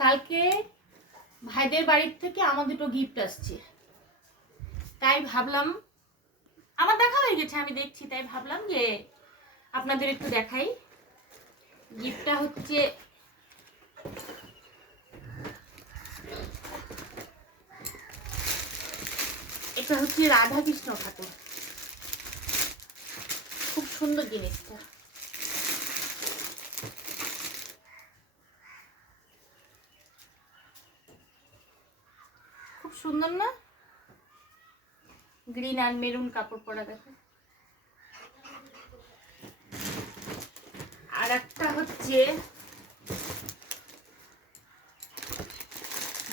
কালকে ভাইদের বাড়ির থেকে আমার দুটো গিফট আসছে, তাই ভাবলাম, আমার দেখা হয়ে গেছে, আমি দেখছি, তাই ভাবলাম যে আপনাদের একটু দেখাই। গিফটটা হচ্ছে এটা হচ্ছে রাধা কৃষ্ণ ঠাকুর, খুব সুন্দর জিনিসটা। খুব সুন্দর না? গ্রিন আর মেরুন কাপড় পরা, দেখো। আর একটা হচ্ছে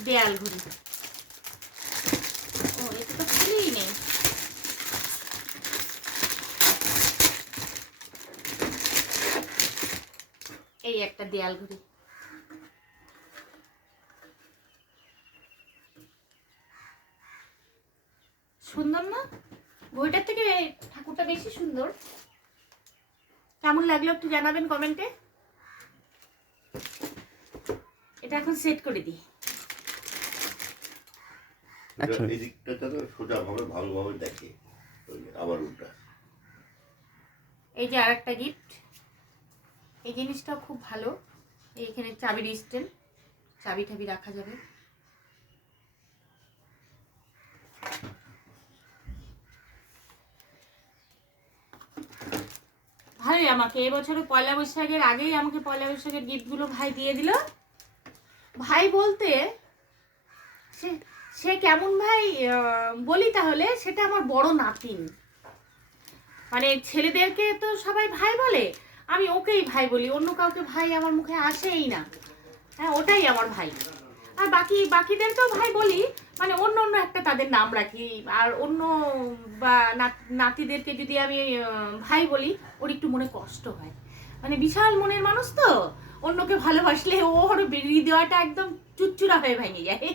দেয়াল ঘড়ি। ও, এটা তো খুলেই নেই। এই একটা দেয়াল ঘড়ি, সুন্দর না? বইটার থেকে ঠাকুরটা বেশি সুন্দর। কেমন লাগলো একটু জানাবেন কমেন্টে। এটা এখন সেট করে দিই। আচ্ছা, এই দিকটা তো সোজা ভাবে ভালোভাবে দেখে, আবার উল্টা। এই যে আরেকটা গিফট, এই জিনিসটাও খুব ভালো। এইখানে চাবির স্ট্যান্ড, চাবি টাবি রাখা যাবে। ভালোই, আমাকে এবছরে পয়লা বৈশাখের আগেই আমাকে পয়লা বৈশাখের গিফটগুলো ভাই দিয়ে দিল। ভাই বলতে সে কেমন ভাই বলি তাহলে, সেটা আমার বড় নাতিন। মানে ছেলেদেরকে তো সবাই ভাই বলে, আমি ওকেই ভাই বলি, অন্য কাউকে ভাই আমার মুখে আসেই না। হ্যাঁ, ওটাই আমার ভাই। আর বাকিদেরকেও ভাই বলি, মানে অন্য অন্য একটা তাদের নাম রাখি। আর অন্য বা নাতিদেরকে যদি আমি ভাই বলি, ওর একটু মনে কষ্ট হয়। মানে বিশাল মনের মানুষ তো, অন্যকে ভালোবাসলে ওর হৃদয়টা একদম চুরচুরা হয়ে ভেঙে যায়।